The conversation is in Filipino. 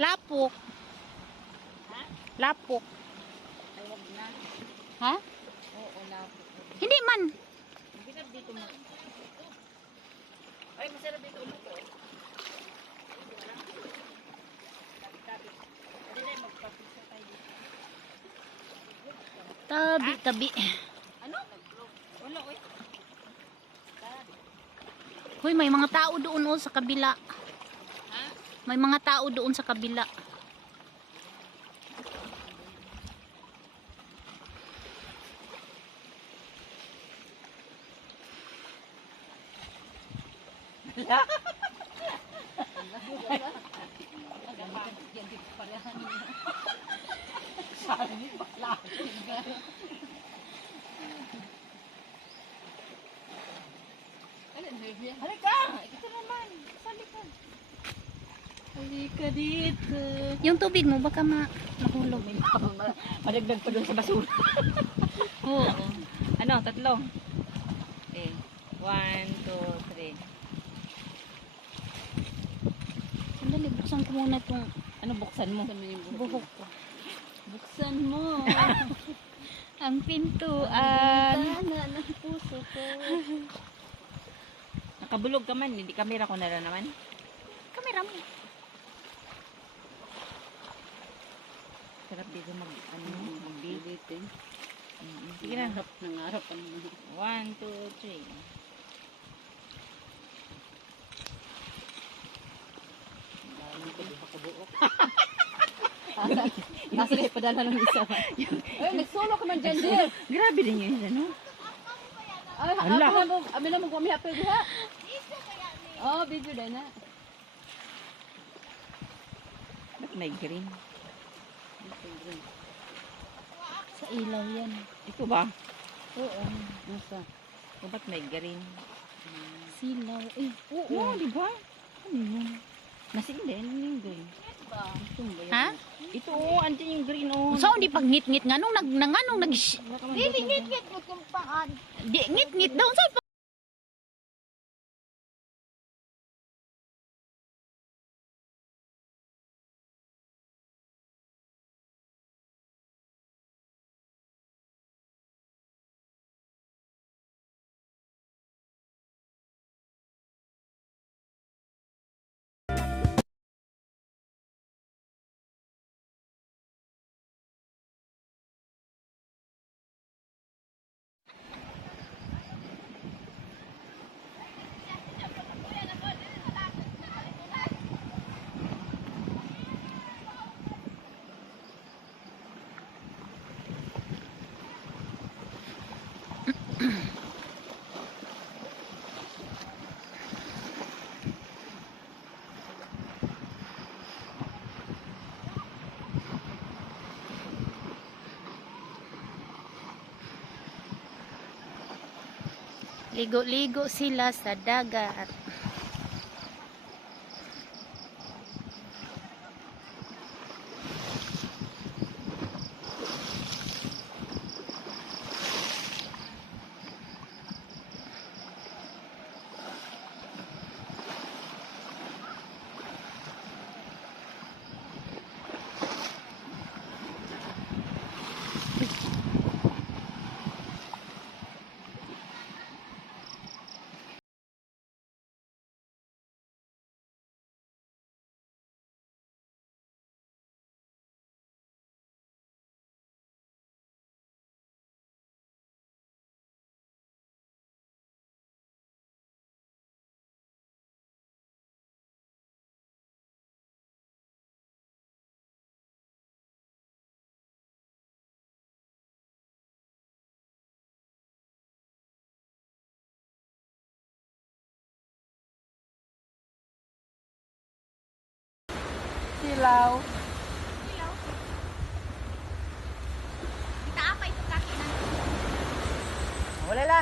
Lapok. Ha? Lapok. Ay, wag na. Ha? Oo, lapok. Hindi man. Hindi ka dito mo. Ay, masarap dito umupo. Tabi-tabi. Pwede na magpapisa tayo dito. Tabi. Ano? Wala, oy. Hoy, may mga tao doon oh, sa kabila. Ha? May mga tao doon sa kabila. Halika! Ito naman. Sali ka. Halika dito. Yung tubig mo baka mahulog. Madagdag pa doon sa basura. Oo. Ano? Tatlo. Eh. 1, 2, 3. Sandali, buksan ko muna itong Ano buksan mo? buhok ko. Buksan mo. Ang pintuan. Sana ng puso ko. Nakabulog ka man. Hindi kamera ko na lang naman. Kamera mo. Sarap dito mag-beat. Bibitin. Sige na. Nangarap ang mga. 1, 2, 3. Dami ko di pa kabuok. Nasa na ipadala ng isa ba? Ay, nag-solo ka man dyan, dear. Grabe din yun. Ano? Ay, Ala. amin na mo kami hapil diha. Oh, video din na. Ba't may green? Sa ilaw yan. Ito ba? Oo. Nasa? O ba't may green? Silaw. Eh, Oo, di ba? Ano yun? Nasa hindi. Ano yung green? ha? Ito, andyan yung green. Oh. So, di pag ngit-ngit nga nung nag Dili, ngit-ngit mo kung paan. di ngit-ngit daw sa ligo-ligo sila sa dagat. Silaw. Kita apa itu kaki nanti? Wala la.